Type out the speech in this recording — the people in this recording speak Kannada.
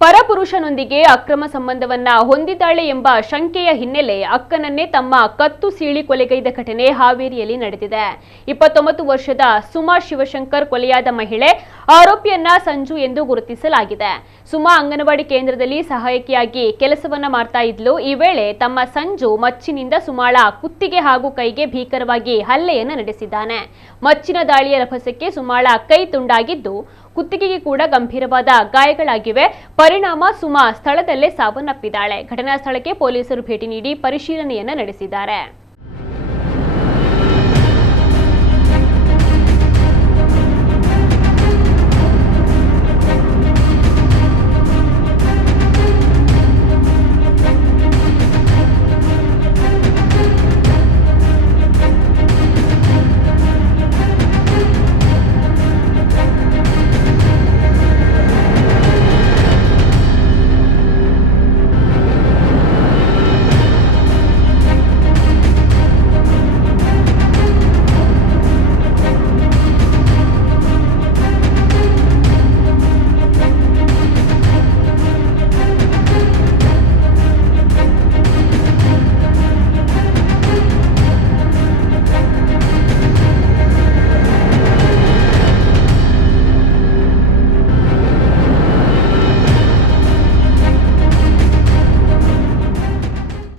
ಪರಪುರುಷನೊಂದಿಗೆ ಅಕ್ರಮ ಸಂಬಂಧವನ್ನ ಹೊಂದಿದ್ದಾಳೆ ಎಂಬ ಶಂಕೆಯ ಹಿನ್ನೆಲೆ ಅಕ್ಕನನ್ನೇ ತಮ್ಮ ಕತ್ತು ಸೀಳಿ ಕೊಲೆಗೈದ ಘಟನೆ ಹಾವೇರಿಯಲ್ಲಿ ನಡೆದಿದೆ. 29 ವರ್ಷದ ಸುಮಾ ಶಿವಶಂಕರ್ ಕೊಲೆಯಾದ ಮಹಿಳೆ. ಆರೋಪಿಯನ್ನ ಸಂಜು ಎಂದು ಗುರುತಿಸಲಾಗಿದೆ. ಸುಮಾ ಅಂಗನವಾಡಿ ಕೇಂದ್ರದಲ್ಲಿ ಸಹಾಯಕಿಯಾಗಿ ಕೆಲಸವನ್ನ ಮಾಡ್ತಾ ಇದ್ಲು. ಈ ವೇಳೆ ತಮ್ಮ ಸಂಜು ಮಚ್ಚಿನಿಂದ ಸುಮಾಳ ಕುತ್ತಿಗೆ ಹಾಗೂ ಕೈಗೆ ಭೀಕರವಾಗಿ ಹಲ್ಲೆಯನ್ನ ನಡೆಸಿದ್ದಾನೆ. ಮಚ್ಚಿನ ದಾಳಿಯ ರಭಸಕ್ಕೆ ಸುಮಾಳ ಕೈ ತುಂಡಾಗಿದ್ದು ಕುತ್ತಿಗೆಗೆ ಕೂಡ ಗಂಭೀರವಾದ ಗಾಯಗಳಾಗಿವೆ. ಪರಿಣಾಮ ಸುಮಾ ಸ್ಥಳದಲ್ಲೇ ಸಾವನ್ನಪ್ಪಿದ್ದಾಳೆ. ಘಟನಾ ಸ್ಥಳಕ್ಕೆ ಪೊಲೀಸರು ಭೇಟಿ ನೀಡಿ ಪರಿಶೀಲನೆಯನ್ನ ನಡೆಸಿದ್ದಾರೆ.